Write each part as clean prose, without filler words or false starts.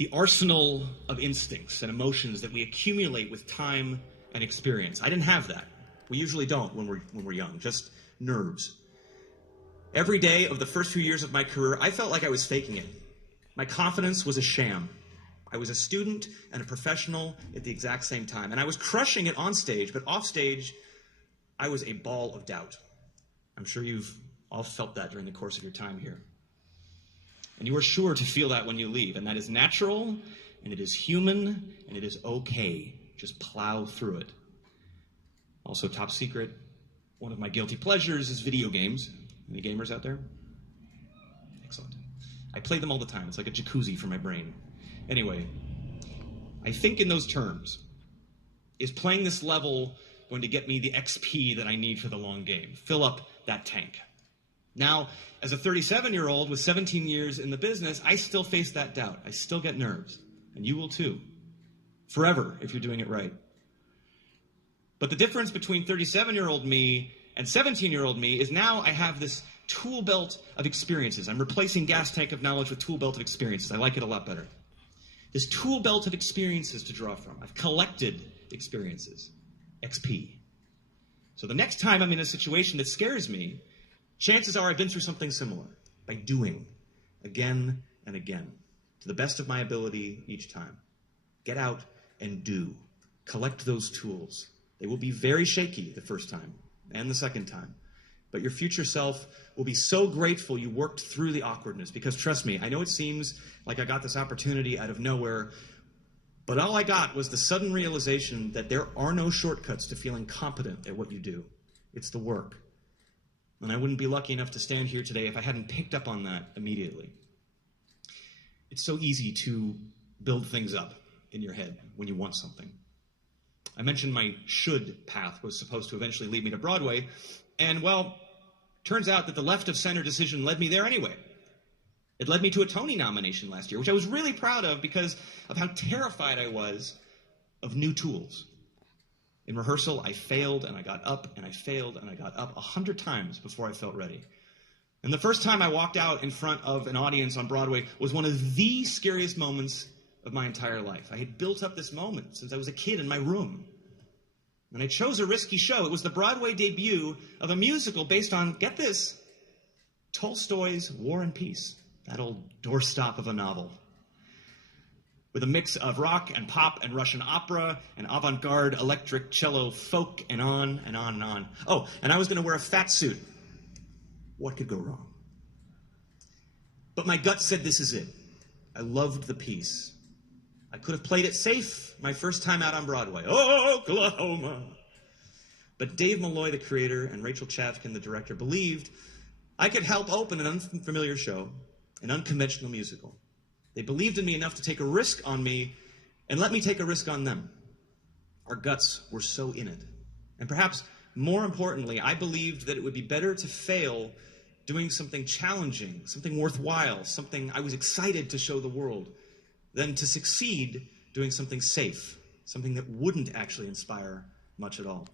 the arsenal of instincts and emotions that we accumulate with time and experience. I didn't have that. We usually don't when we're young, just nerves. Every day of the first few years of my career, I felt like I was faking it. My confidence was a sham. I was a student and a professional at the exact same time, and I was crushing it on stage, but off stage, I was a ball of doubt. I'm sure you've all felt that during the course of your time here. And you are sure to feel that when you leave, and that is natural, and it is human, and it is okay. Just plow through it. Also, top secret, one of my guilty pleasures is video games. Any gamers out there? Excellent. I play them all the time. It's like a jacuzzi for my brain. Anyway, I think in those terms. Is playing this level going to get me the XP that I need for the long game? Fill up that tank. Now, as a 37-year-old with 17 years in the business, I still face that doubt. I still get nerves. And you will too. Forever, if you're doing it right. But the difference between 37-year-old me and 17-year-old me is now I have this tool belt of experiences. I'm replacing gas tank of knowledge with tool belt of experiences. I like it a lot better. This tool belt of experiences to draw from. I've collected experiences. XP. So the next time I'm in a situation that scares me, chances are I've been through something similar by doing again and again to the best of my ability each time. Get out and do. Collect those tools. They will be very shaky the first time and the second time. But your future self will be so grateful you worked through the awkwardness, because trust me, I know it seems like I got this opportunity out of nowhere, but all I got was the sudden realization that there are no shortcuts to feeling competent at what you do. It's the work. And I wouldn't be lucky enough to stand here today if I hadn't picked up on that immediately. It's so easy to build things up in your head when you want something. I mentioned my should path was supposed to eventually lead me to Broadway, and well, turns out that the left of center decision led me there anyway. It led me to a Tony nomination last year, which I was really proud of because of how terrified I was of new tools. In rehearsal, I failed and I got up and I failed and I got up 100 times before I felt ready. And the first time I walked out in front of an audience on Broadway was one of the scariest moments of my entire life. I had built up this moment since I was a kid in my room. And I chose a risky show. It was the Broadway debut of a musical based on, get this, Tolstoy's War and Peace, that old doorstop of a novel. With a mix of rock and pop and Russian opera and avant-garde electric cello folk and on and on and on. Oh, and I was going to wear a fat suit. What could go wrong? But my gut said this is it. I loved the piece. I could have played it safe my first time out on Broadway. Oklahoma. But Dave Malloy, the creator, and Rachel Chavkin, the director, believed I could help open an unfamiliar show, an unconventional musical. They believed in me enough to take a risk on me and let me take a risk on them. Our guts were so in it. And perhaps more importantly, I believed that it would be better to fail doing something challenging, something worthwhile, something I was excited to show the world, than to succeed doing something safe, something that wouldn't actually inspire much at all.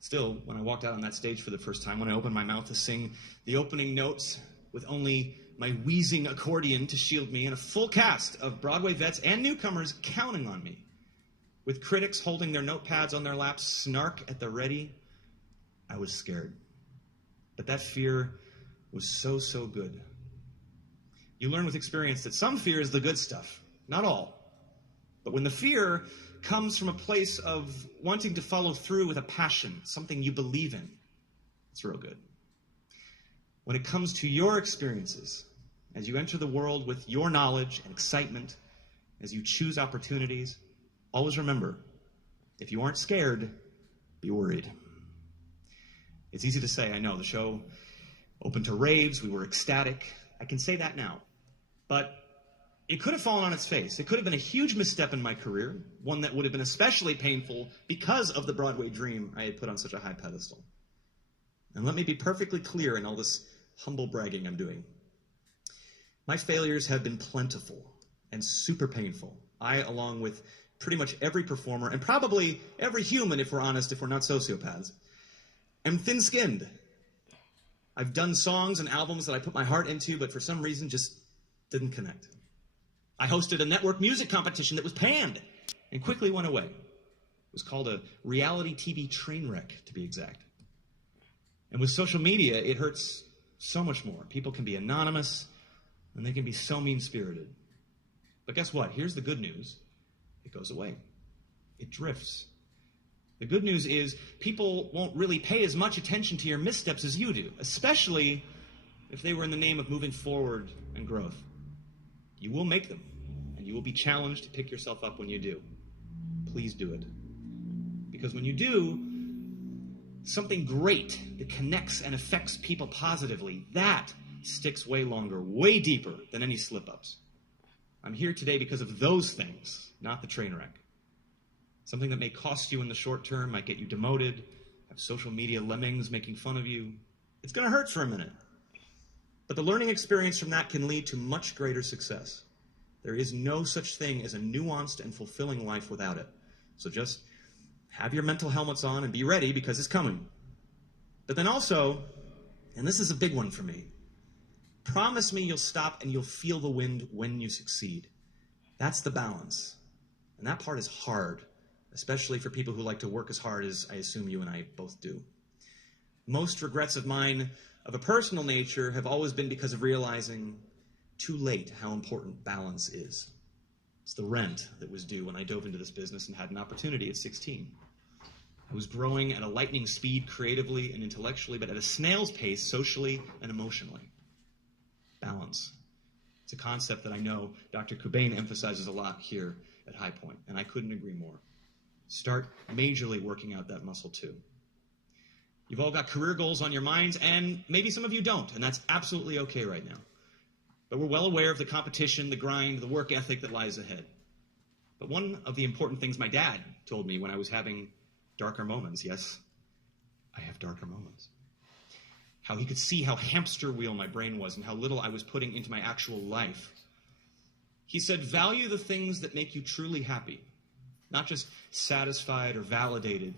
Still, when I walked out on that stage for the first time, when I opened my mouth to sing the opening notes with only my wheezing accordion to shield me and a full cast of Broadway vets and newcomers counting on me, with critics holding their notepads on their laps, snark at the ready, I was scared. But that fear was so, so good. You learn with experience that some fear is the good stuff, not all. But when the fear comes from a place of wanting to follow through with a passion, something you believe in, it's real good. When it comes to your experiences, as you enter the world with your knowledge and excitement, as you choose opportunities, always remember, if you aren't scared, be worried. It's easy to say, I know, the show opened to raves, we were ecstatic. I can say that now. But it could have fallen on its face. It could have been a huge misstep in my career, one that would have been especially painful because of the Broadway dream I had put on such a high pedestal. And let me be perfectly clear in all this humble bragging I'm doing. My failures have been plentiful and super painful. I, along with pretty much every performer, and probably every human, if we're honest, if we're not sociopaths, am thin-skinned. I've done songs and albums that I put my heart into, but for some reason just didn't connect. I hosted a network music competition that was panned and quickly went away. It was called a reality TV train wreck, to be exact. And with social media, it hurts so much more. People can be anonymous, and they can be so mean-spirited. But guess what? Here's the good news. It goes away. It drifts. The good news is people won't really pay as much attention to your missteps as you do, especially if they were in the name of moving forward and growth. You will make them, and you will be challenged to pick yourself up when you do. Please do it. Because when you do, something great that connects and affects people positively, that sticks way longer, way deeper than any slip-ups. I'm here today because of those things, not the train wreck. Something that may cost you in the short term, might get you demoted, have social media lemmings making fun of you. It's going to hurt for a minute. But the learning experience from that can lead to much greater success. There is no such thing as a nuanced and fulfilling life without it. So just have your mental helmets on and be ready because it's coming. But then also, and this is a big one for me, promise me you'll stop and you'll feel the wind when you succeed. That's the balance. And that part is hard, especially for people who like to work as hard as I assume you and I both do. Most regrets of mine of a personal nature have always been because of realizing too late how important balance is. It's the rent that was due when I dove into this business and had an opportunity at 16. I was growing at a lightning speed creatively and intellectually, but at a snail's pace socially and emotionally. Balance. It's a concept that I know Dr. Groban emphasizes a lot here at High Point, and I couldn't agree more. Start majorly working out that muscle too. You've all got career goals on your minds, and maybe some of you don't, and that's absolutely okay right now. But we're well aware of the competition, the grind, the work ethic that lies ahead. But one of the important things my dad told me when I was having darker moments, yes, I have darker moments, how he could see how hamster wheel my brain was and how little I was putting into my actual life. He said, value the things that make you truly happy, not just satisfied or validated,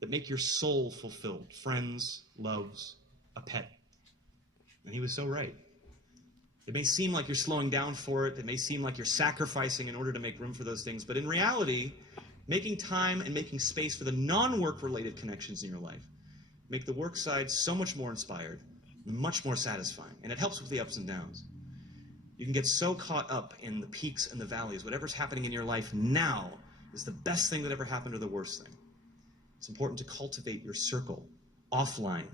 that make your soul fulfilled, friends, loves, a pet. And he was so right. It may seem like you're slowing down for it. It may seem like you're sacrificing in order to make room for those things. But in reality, making time and making space for the non-work related connections in your life make the work side so much more inspired, much more satisfying. And it helps with the ups and downs. You can get so caught up in the peaks and the valleys. Whatever's happening in your life now is the best thing that ever happened or the worst thing. It's important to cultivate your circle offline.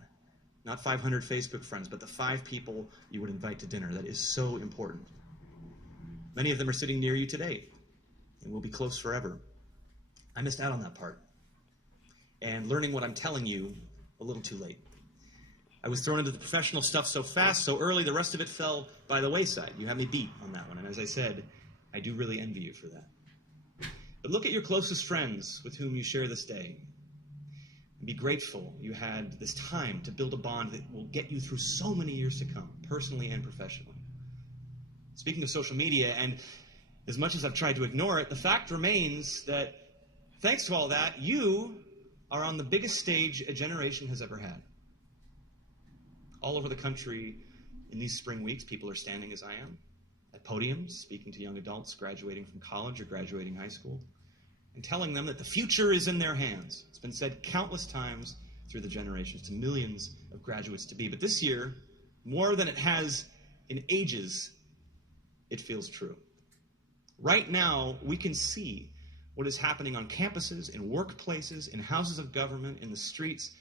Not 500 Facebook friends, but the 5 people you would invite to dinner. That is so important. Many of them are sitting near you today, and will be close forever. I missed out on that part. And learning what I'm telling you a little too late. I was thrown into the professional stuff so fast, so early, the rest of it fell by the wayside. You have me beat on that one. And as I said, I do really envy you for that. But look at your closest friends with whom you share this day. And be grateful you had this time to build a bond that will get you through so many years to come, personally and professionally. Speaking of social media, and as much as I've tried to ignore it, the fact remains that thanks to all that, you are on the biggest stage a generation has ever had. All over the country in these spring weeks, people are standing as I am, at podiums, speaking to young adults graduating from college or graduating high school, and telling them that the future is in their hands. It's been said countless times through the generations to millions of graduates to be. But this year, more than it has in ages, it feels true. Right now, we can see what is happening on campuses, in workplaces, in houses of government, in the streets,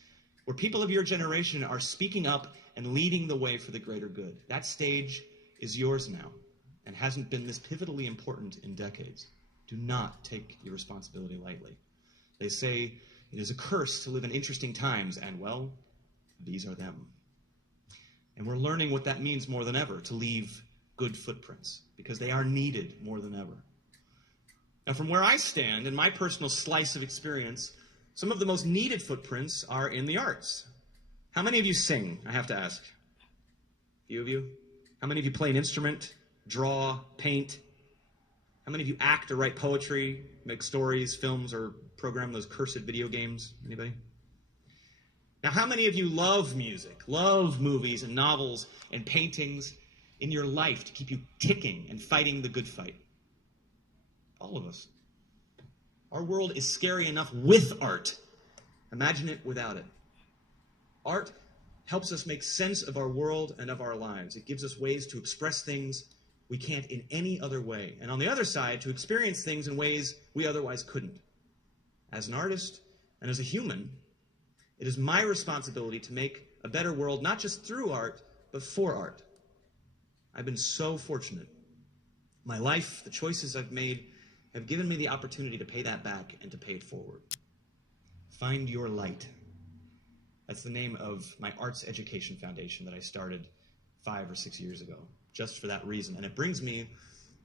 where people of your generation are speaking up and leading the way for the greater good. That stage is yours now and hasn't been this pivotally important in decades. Do not take your responsibility lightly. They say it is a curse to live in interesting times, and well, these are them. And we're learning what that means more than ever, to leave good footprints, because they are needed more than ever. Now, from where I stand, in my personal slice of experience, some of the most needed footprints are in the arts. How many of you sing, I have to ask? A few of you? How many of you play an instrument, draw, paint? How many of you act or write poetry, make stories, films, or program those cursed video games? Anybody? Now, how many of you love music, love movies and novels and paintings in your life to keep you ticking and fighting the good fight? All of us. Our world is scary enough with art. Imagine it without it. Art helps us make sense of our world and of our lives. It gives us ways to express things we can't in any other way. And on the other side, to experience things in ways we otherwise couldn't. As an artist and as a human, it is my responsibility to make a better world, not just through art, but for art. I've been so fortunate. My life, the choices I've made, have given me the opportunity to pay that back and to pay it forward. Find Your Light. That's the name of my arts education foundation that I started 5 or 6 years ago, just for that reason. And it brings me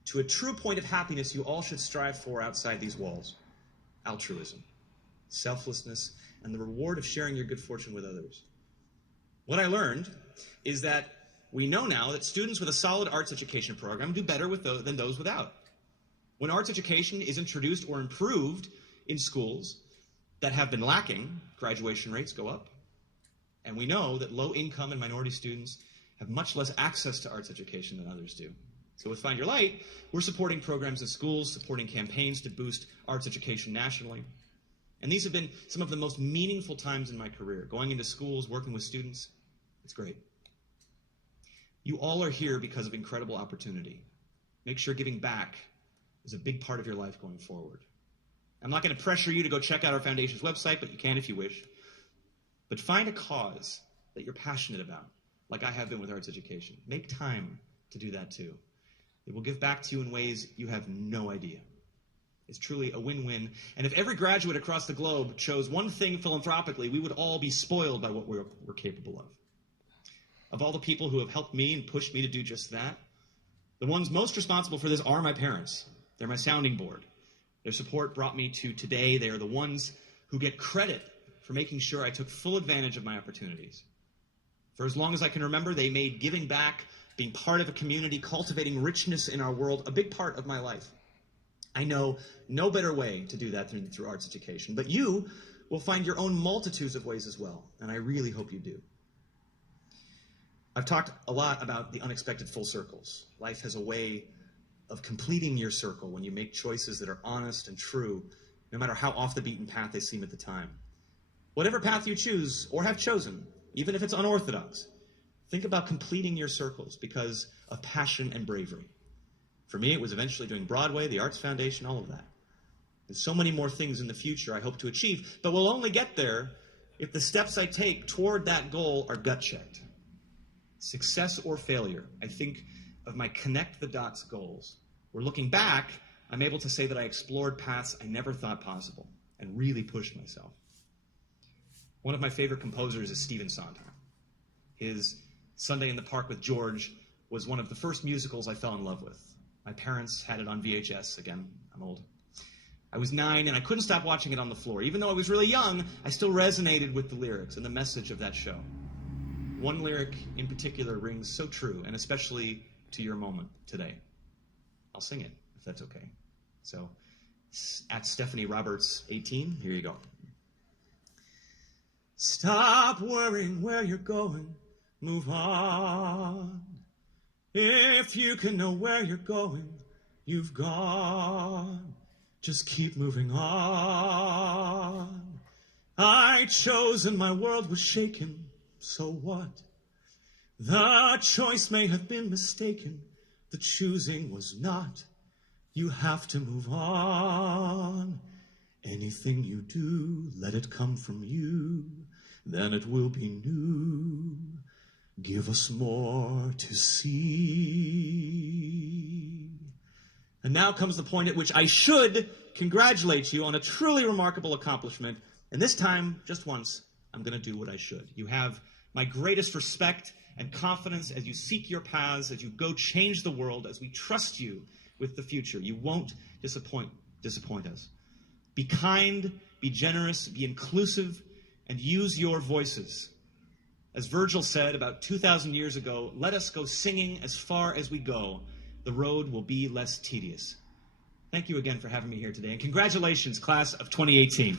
to a true point of happiness you all should strive for outside these walls: altruism, selflessness, and the reward of sharing your good fortune with others. What I learned is that we know now that students with a solid arts education program do better than those without. When arts education is introduced or improved in schools that have been lacking, graduation rates go up. And we know that low-income and minority students have much less access to arts education than others do. So with Find Your Light, we're supporting programs in schools, supporting campaigns to boost arts education nationally. And these have been some of the most meaningful times in my career, going into schools, working with students. It's great. You all are here because of incredible opportunity. Make sure giving back is a big part of your life going forward. I'm not going to pressure you to go check out our foundation's website, but you can if you wish. But find a cause that you're passionate about, like I have been with arts education. Make time to do that too. It will give back to you in ways you have no idea. It's truly a win-win. And if every graduate across the globe chose one thing philanthropically, we would all be spoiled by what we're capable of. Of all the people who have helped me and pushed me to do just that, the ones most responsible for this are my parents. They're my sounding board. Their support brought me to today. They are the ones who get credit for making sure I took full advantage of my opportunities. For as long as I can remember, they made giving back, being part of a community, cultivating richness in our world, a big part of my life. I know no better way to do that than through arts education, but you will find your own multitudes of ways as well, and I really hope you do. I've talked a lot about the unexpected full circles. Life has a way of completing your circle when you make choices that are honest and true, no matter how off the beaten path they seem at the time. Whatever path you choose or have chosen, even if it's unorthodox, think about completing your circles because of passion and bravery. For me, it was eventually doing Broadway, the Arts Foundation, all of that. There's so many more things in the future I hope to achieve, but we'll only get there if the steps I take toward that goal are gut-checked. Success or failure, I think of my connect the dots goals, where looking back, I'm able to say that I explored paths I never thought possible and really pushed myself. One of my favorite composers is Stephen Sondheim. His Sunday in the Park with George was one of the first musicals I fell in love with. My parents had it on VHS. Again, I'm old. I was 9 and I couldn't stop watching it on the floor. Even though I was really young, I still resonated with the lyrics and the message of that show. One lyric in particular rings so true, and especially to your moment today. I'll sing it, if that's okay. So, at Stephanie Roberts 18, here you go. Stop worrying where you're going, move on. If you can know where you're going, you've gone. Just keep moving on. I chose and my world was shaken, so what? The choice may have been mistaken, the choosing was not. You have to move on. Anything you do, let it come from you, then it will be new. Give us more to see. And now comes the point at which I should congratulate you on a truly remarkable accomplishment. And this time, just once, I'm going to do what I should. You have my greatest respect and confidence as you seek your paths, as you go change the world, as we trust you with the future. You won't disappoint us. Be kind, be generous, be inclusive, and use your voices. As Virgil said about 2,000 years ago, let us go singing as far as we go. The road will be less tedious. Thank you again for having me here today, and congratulations, class of 2018.